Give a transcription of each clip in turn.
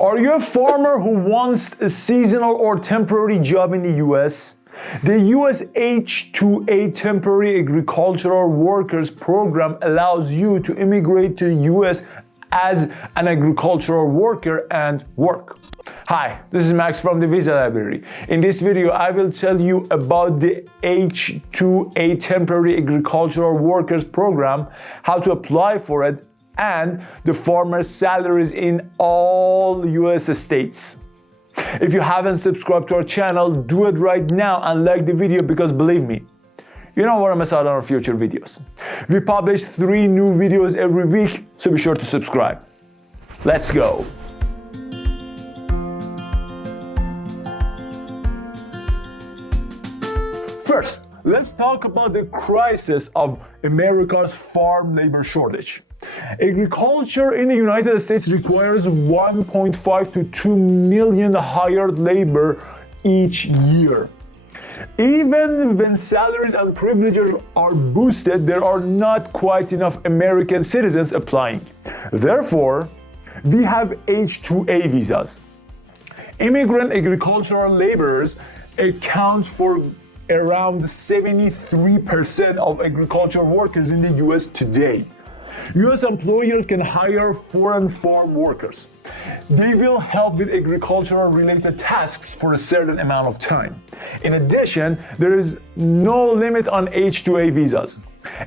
Are you a farmer who wants a seasonal or temporary job in the US? The US H-2A Temporary Agricultural Workers Program allows you to immigrate to the US as an agricultural worker and work. Hi, this is Max from the Visa Library. In this video, I will tell you about the H-2A Temporary Agricultural Workers Program, how to apply for it, and the farmers' salaries in all US states. If you haven't subscribed to our channel, do it right now and like the video, because believe me, you don't want to miss out on our future videos. We publish 3 new videos every week, so be sure to subscribe. Let's go. First, let's talk about the crisis of America's farm labor shortage. Agriculture in the United States requires 1.5 to 2 million hired labor each year. Even when salaries and privileges are boosted, there are not quite enough American citizens applying. Therefore, we have H-2A visas. Immigrant agricultural laborers account for around 73% of agricultural workers in the US today. US employers can hire foreign farm workers. They will help with agricultural related tasks for a certain amount of time. In addition, there is no limit on H-2A visas.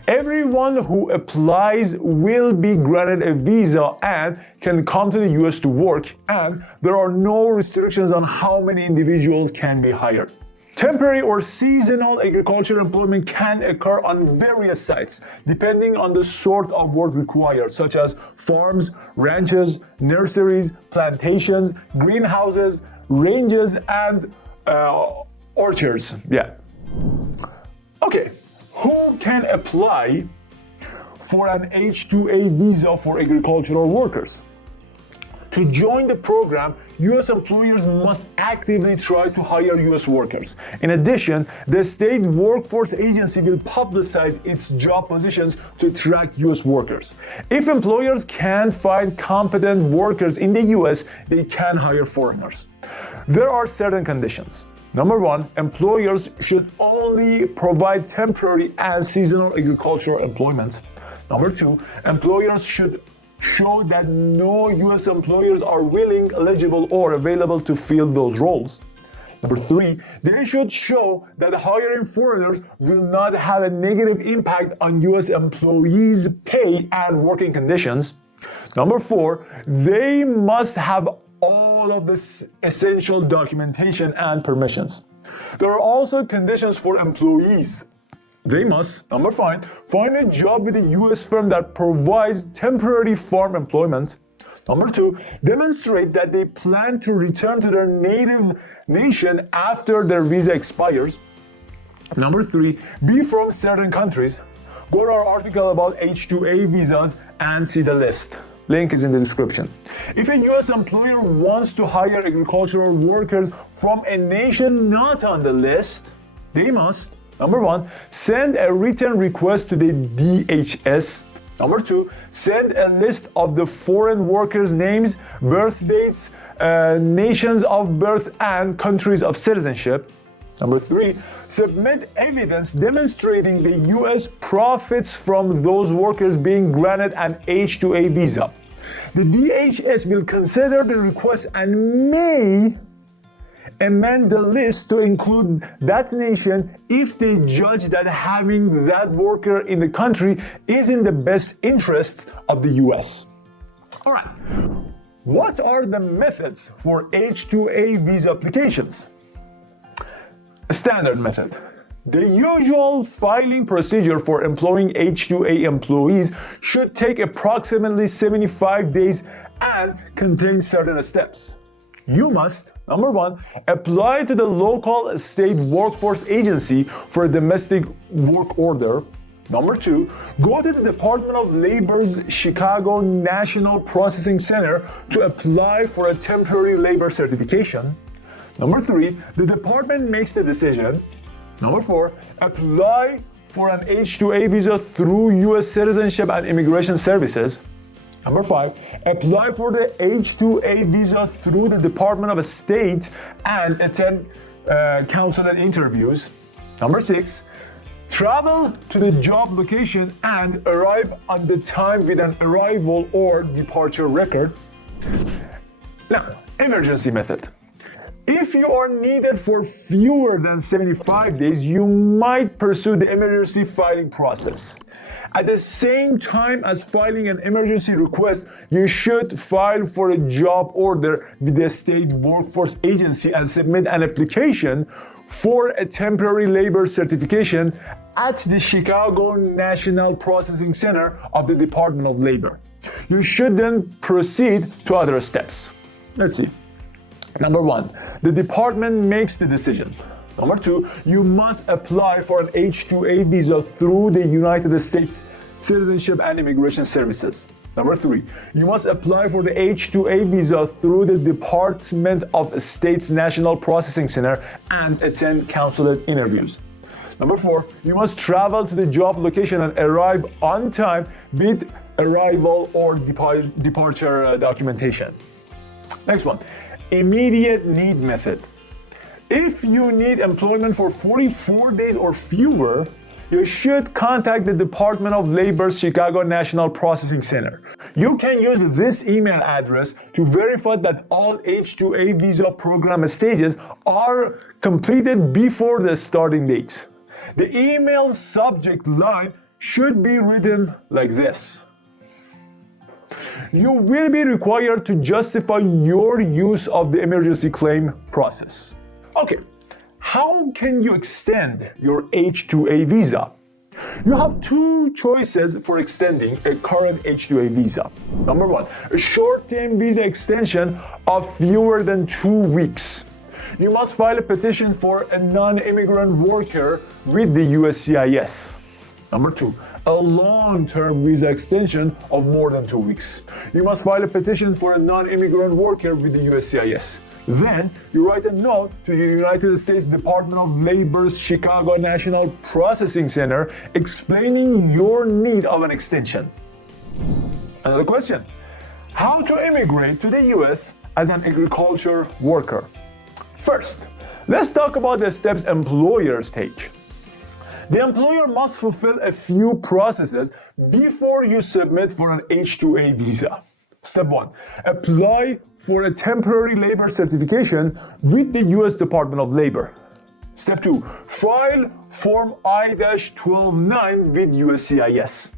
Everyone who applies will be granted a visa and can come to the US to work, and there are no restrictions on how many individuals can be hired. Temporary or seasonal agricultural employment can occur on various sites, depending on the sort of work required, such as farms, ranches, nurseries, plantations, greenhouses, ranges, and orchards. Okay, who can apply for an H-2A visa for agricultural workers? To join the program, US employers must actively try to hire US workers. In addition, the state workforce agency will publicize its job positions to attract US workers. If employers can't find competent workers in the US, they can hire foreigners. There are certain conditions. Number 1, employers should only provide temporary and seasonal agricultural employment. Number 2, employers should show that no US employers are willing, eligible, or available to fill those roles. Number 3, they should show that hiring foreigners will not have a negative impact on US employees' pay and working conditions. Number 4, they must have all of the essential documentation and permissions. There are also conditions for employees. They must, number 5, find a job with a US firm that provides temporary farm employment. Number 2, demonstrate that they plan to return to their native nation after their visa expires. Number 3, be from certain countries. Go to our article about H-2A visas and see the list. Link is in the description. If a US employer wants to hire agricultural workers from a nation not on the list, they must, number 1, send a written request to the DHS. Number 2, send a list of the foreign workers' names, birth dates, nations of birth, and countries of citizenship. Number 3, submit evidence demonstrating the US profits from those workers being granted an H-2A visa. The DHS will consider the request and may amend the list to include that nation if they judge that having that worker in the country is in the best interests of the US. All right, what are the methods for H-2A visa applications? A standard method. The usual filing procedure for employing H-2A employees should take approximately 75 days and contain certain steps. You must, number 1, apply to the local state workforce agency for a domestic work order. Number 2, go to the Department of Labor's Chicago National Processing Center to apply for a temporary labor certification. Number 3, the department makes the decision. Number 4, apply for an H-2A visa through US Citizenship and Immigration Services. Number 5, apply for the H-2A visa through the Department of State and attend consulate interviews. Number 6, travel to the job location and arrive on the time with an arrival or departure record. Now, emergency method. If you are needed for fewer than 75 days, you might pursue the emergency filing process. At the same time as filing an emergency request, you should file for a job order with the state workforce agency and submit an application for a temporary labor certification at the Chicago National Processing Center of the Department of Labor. You should then proceed to other steps. Let's see. Number 1, the department makes the decision. Number 2, you must apply for an H-2A visa through the United States Citizenship and Immigration Services. Number 3, you must apply for the H-2A visa through the Department of State's National Processing Center and attend consulate interviews. Number 4, you must travel to the job location and arrive on time with arrival or departure documentation. Next one, immediate need method. If you need employment for 44 days or fewer, you should contact the Department of Labor's Chicago National Processing Center. You can use this email address to verify that all H-2A visa program stages are completed before the starting date. The email subject line should be written like this. You will be required to justify your use of the emergency claim process. Okay, how can you extend your H-2A visa? You have two choices for extending a current H-2A visa. Number 1, a short-term visa extension of fewer than 2 weeks. You must file a petition for a non-immigrant worker with the USCIS. Number 2, a long-term visa extension of more than 2 weeks. You must file a petition for a non-immigrant worker with the USCIS. Then, you write a note to the United States Department of Labor's Chicago National Processing Center explaining your need of an extension. Another question, how to immigrate to the US as an agriculture worker? First, let's talk about the steps employers take. The employer must fulfill a few processes before you submit for an H-2A visa. Step 1, apply for a temporary labor certification with the U.S. Department of Labor. Step 2, file Form I-129 with USCIS.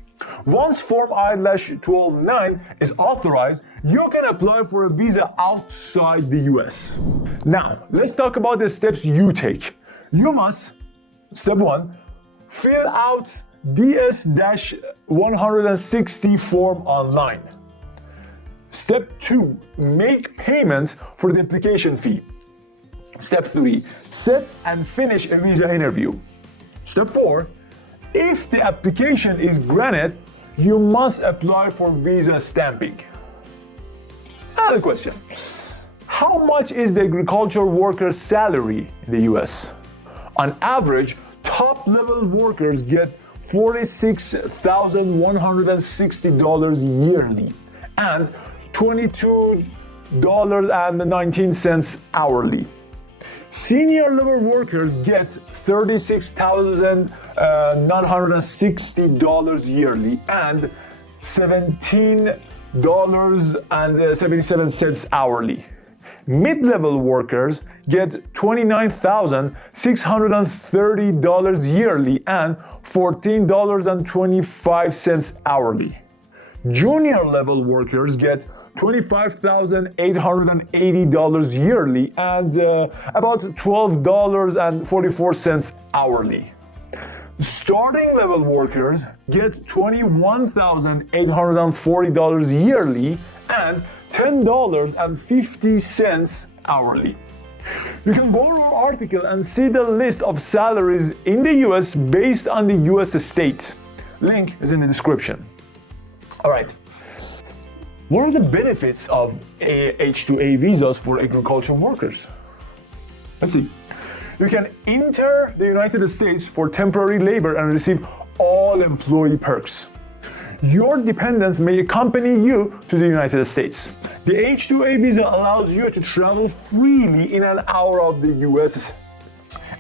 Once Form I-129 is authorized, you can apply for a visa outside the US. Now, let's talk about the steps you take. You must, step 1, fill out DS-160 form online. Step 2, make payment for the application fee. Step 3, set and finish a visa interview. Step 4, if the application is granted, you must apply for visa stamping. Another question, how much is the agriculture worker's salary in the US? On average, top-level workers get $46,160 yearly and $22.19 hourly. Senior level workers get $36,960 yearly and $17.77 hourly. Mid-level workers get $29,630 yearly and $14.25 hourly. Junior level workers get $25,880 yearly and about $12.44 hourly. Starting level workers get $21,840 yearly and $10.50 hourly. You can go to our article and see the list of salaries in the US based on the US state. Link is in the description. All right. What are the benefits of H-2A visas for agricultural workers? Let's see. You can enter the United States for temporary labor and receive all employee perks. Your dependents may accompany you to the United States. The H-2A visa allows you to travel freely in and out of the US.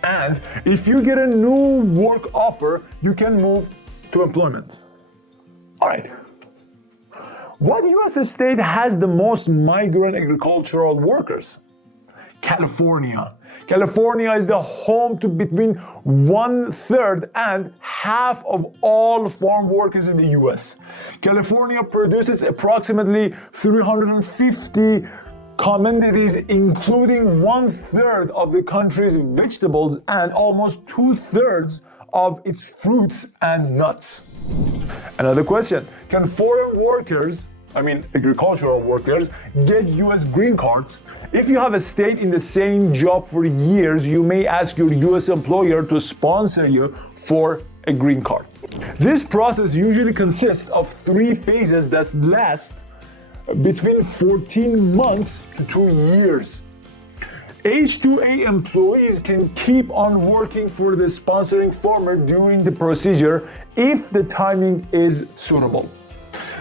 And if you get a new work offer, you can move to employment. All right. What US state has the most migrant agricultural workers? California. California is the home to between 1/3 and half of all farm workers in the US. California produces approximately 350 commodities, including 1/3 of the country's vegetables and almost 2/3 of its fruits and nuts. Another question, can foreign workers, agricultural workers, get US green cards? If you have stayed in the same job for years, you may ask your US employer to sponsor you for a green card. This process usually consists of 3 phases that last between 14 months to 2 years. H-2A employees can keep on working for the sponsoring farmer during the procedure if the timing is suitable.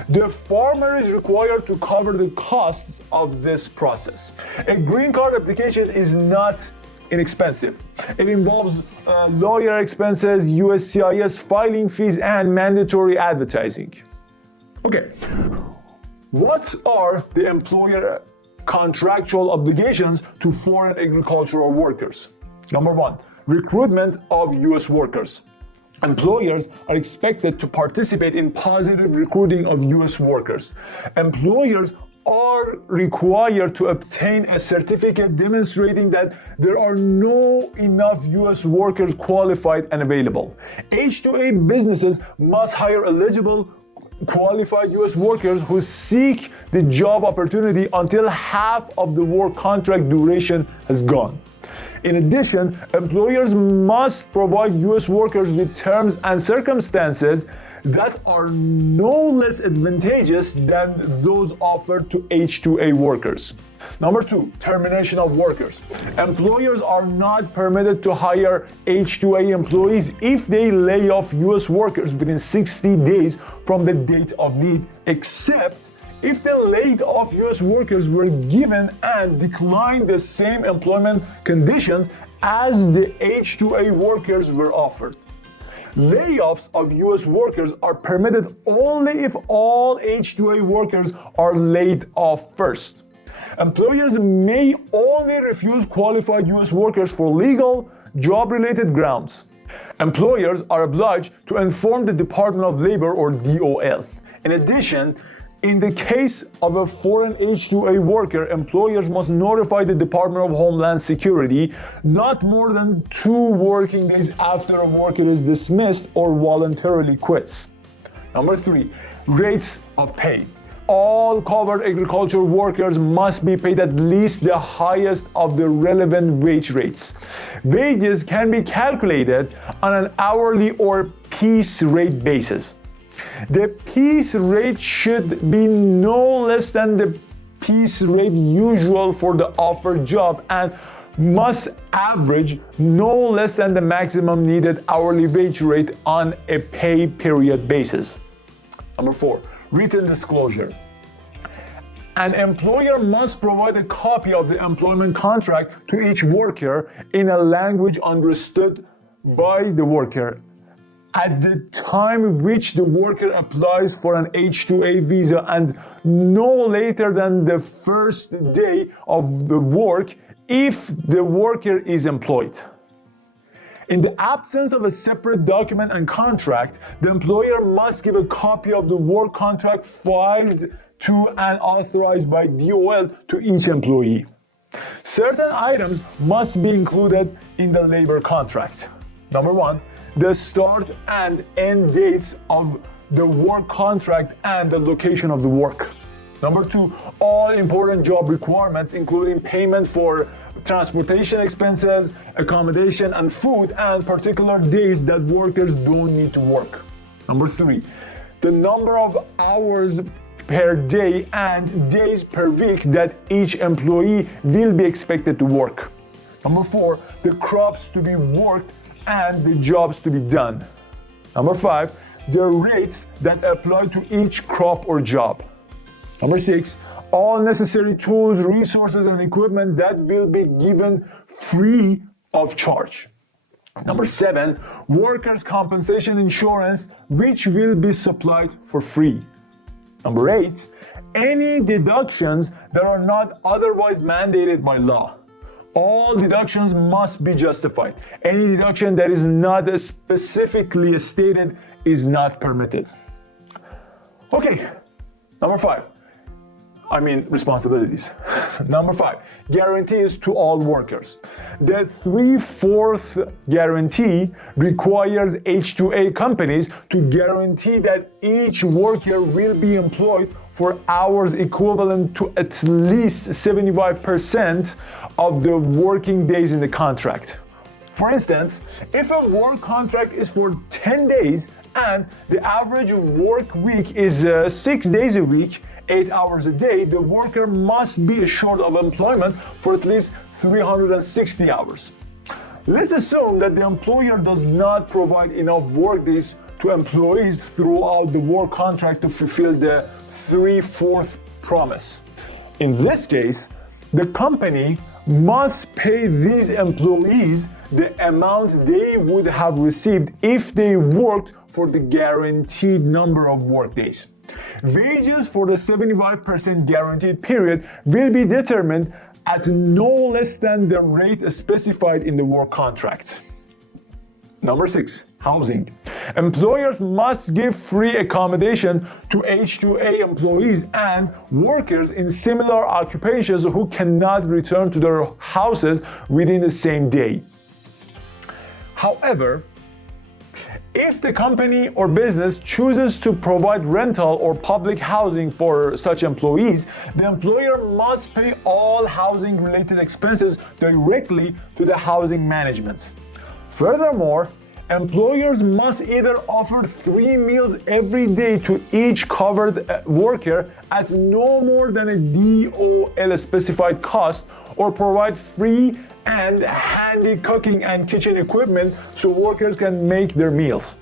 The farmer is required to cover the costs of this process. A green card application is not inexpensive. It involves lawyer expenses, USCIS filing fees, and mandatory advertising. Okay, what are the employer contractual obligations to foreign agricultural workers? Number 1, recruitment of US workers. Employers are expected to participate in positive recruiting of US workers. Employers are required to obtain a certificate demonstrating that there are no enough US workers qualified and available. H-2A businesses must hire eligible qualified US workers who seek the job opportunity until half of the work contract duration has gone. In addition, employers must provide US workers with terms and circumstances that are no less advantageous than those offered to H-2A workers. Number 2, termination of workers. Employers are not permitted to hire H-2A employees if they lay off US workers within 60 days from the date of need, except if the laid off US workers were given and declined the same employment conditions as the H-2A workers were offered. Layoffs of US workers are permitted only if all H-2A workers are laid off first. Employers may only refuse qualified US workers for legal, job-related grounds. Employers are obliged to inform the Department of Labor or DOL. In addition, in the case of a foreign H-2A worker, employers must notify the Department of Homeland Security not more than 2 working days after a worker is dismissed or voluntarily quits. Number 3, rates of pay. All covered agricultural workers must be paid at least the highest of the relevant wage rates. Wages can be calculated on an hourly or piece rate basis. The piece rate should be no less than the piece rate usual for the offered job and must average no less than the maximum needed hourly wage rate on a pay period basis. Number 4, written disclosure. An employer must provide a copy of the employment contract to each worker in a language understood by the worker at the time which the worker applies for an H-2A visa and no later than the first day of the work if the worker is employed. In the absence of a separate document and contract, the employer must give a copy of the work contract filed to and authorized by DOL to each employee. Certain items must be included in the labor contract. Number 1, the start and end dates of the work contract and the location of the work. Number 2, all important job requirements, including payment for transportation expenses, accommodation, and food, and particular days that workers don't need to work. Number 3, the number of hours per day and days per week that each employee will be expected to work. Number 4, the crops to be worked and the jobs to be done. Number 5, the rates that apply to each crop or job. Number 6, all necessary tools, resources, and equipment that will be given free of charge. Number 7, workers' compensation insurance, which will be supplied for free. Number 8, any deductions that are not otherwise mandated by law. All deductions must be justified. Any deduction that is not specifically stated is not permitted. Okay, number 5. Responsibilities. Number 5, guarantees to all workers. The 3/4 guarantee requires H2A companies to guarantee that each worker will be employed for hours equivalent to at least 75% of the working days in the contract. For instance, if a work contract is for 10 days and the average work week is 6 days a week, 8 hours a day, the worker must be assured of employment for at least 360 hours. Let's assume that the employer does not provide enough work days to employees throughout the work contract to fulfill the 3/4 promise. In this case, the company must pay these employees the amounts they would have received if they worked for the guaranteed number of work days. Wages for the 75% guaranteed period will be determined at no less than the rate specified in the work contract. Number 6, housing. Employers must give free accommodation to H2A employees and workers in similar occupations who cannot return to their houses within the same day. However, if the company or business chooses to provide rental or public housing for such employees, the employer must pay all housing-related expenses directly to the housing management. Furthermore, employers must either offer 3 meals every day to each covered worker at no more than a DOL specified cost, or provide free and handy cooking and kitchen equipment so workers can make their meals.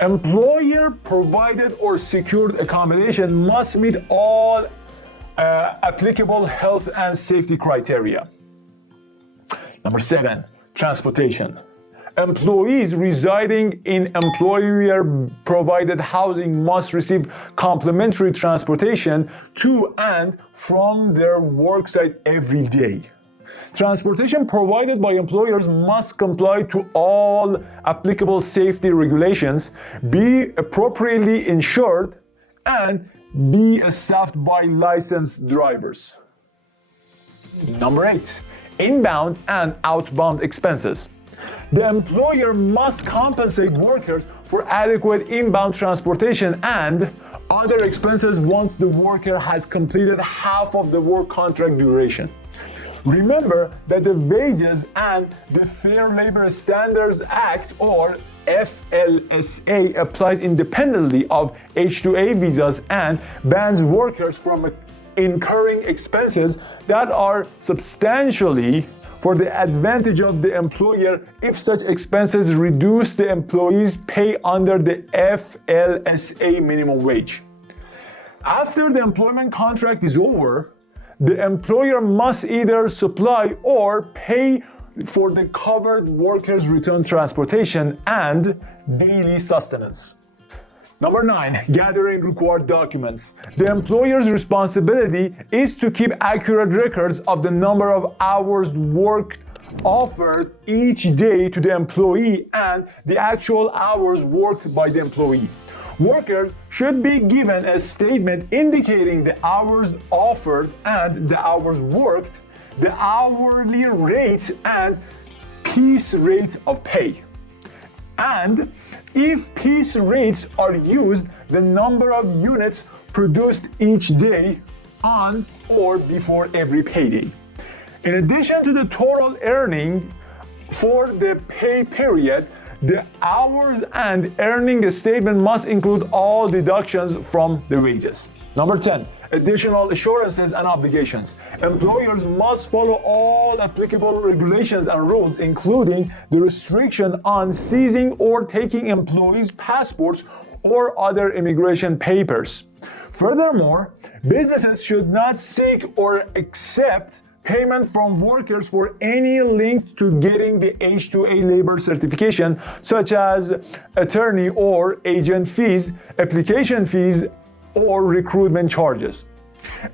Employer provided or secured accommodation must meet all applicable health and safety criteria. Number 7, transportation. Employees residing in employer-provided housing must receive complimentary transportation to and from their worksite every day. Transportation provided by employers must comply to all applicable safety regulations, be appropriately insured, and be staffed by licensed drivers. Number 8, inbound and outbound expenses. The employer must compensate workers for adequate inbound transportation and other expenses once the worker has completed half of the work contract duration. Remember that the Wages and the Fair Labor Standards Act, or FLSA, applies independently of H2A visas and bans workers from incurring expenses that are substantially for the advantage of the employer if such expenses reduce the employee's pay under the FLSA minimum wage. After the employment contract is over, the employer must either supply or pay for the covered workers' return transportation and daily sustenance. Number 9, gathering required documents. The employer's responsibility is to keep accurate records of the number of hours worked offered each day to the employee and the actual hours worked by the employee. Workers should be given a statement indicating the hours offered and the hours worked, the hourly rate and piece rate of pay. And if piece rates are used, the number of units produced each day on or before every payday. In addition to the total earning for the pay period, the hours and earning statement must include all deductions from the wages. Number 10, additional assurances and obligations. Employers must follow all applicable regulations and rules, including the restriction on seizing or taking employees' passports or other immigration papers. Furthermore, businesses should not seek or accept payment from workers for any link to getting the H-2A labor certification, such as attorney or agent fees, application fees, or recruitment charges.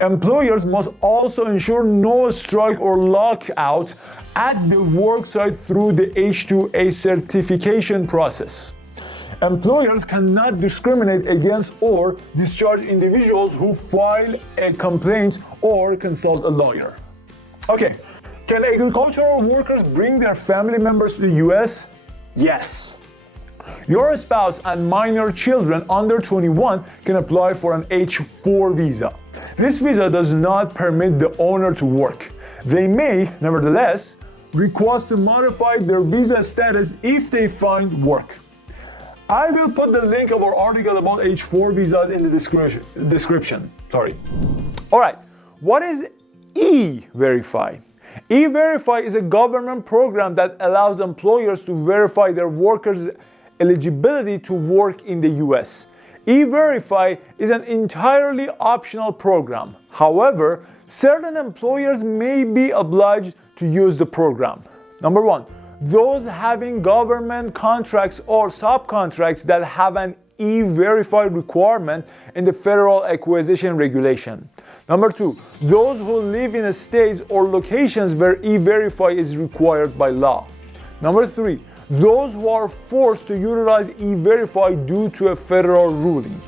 Employers must also ensure no strike or lockout at the worksite through the H-2A certification process. Employers cannot discriminate against or discharge individuals who file a complaint or consult a lawyer. Okay, can agricultural workers bring their family members to the US? Yes. Your spouse and minor children under 21 can apply for an H-4 visa. This visa does not permit the owner to work. They may, nevertheless, request to modify their visa status if they find work. I will put the link of our article about H-4 visas in the description. Alright, what is E-Verify? E-Verify is a government program that allows employers to verify their workers' eligibility to work in the US. E-Verify is an entirely optional program. However, certain employers may be obliged to use the program. Number one, those having government contracts or subcontracts that have an E-Verify requirement in the Federal Acquisition Regulation. Number two, those who live in states or locations where E-Verify is required by law. Number three, those who are forced to utilize E-Verify due to a federal ruling.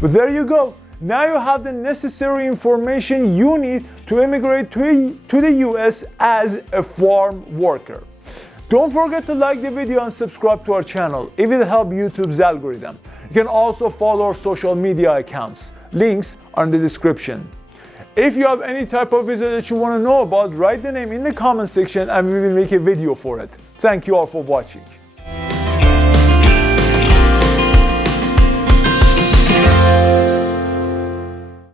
But there you go. Now you have the necessary information you need to immigrate to the US as a farm worker. Don't forget to like the video and subscribe to our channel. It will help YouTube's algorithm. You can also follow our social media accounts. Links are in the description. If you have any type of visa that you want to know about, write the name in the comment section and we will make a video for it. Thank you all for watching.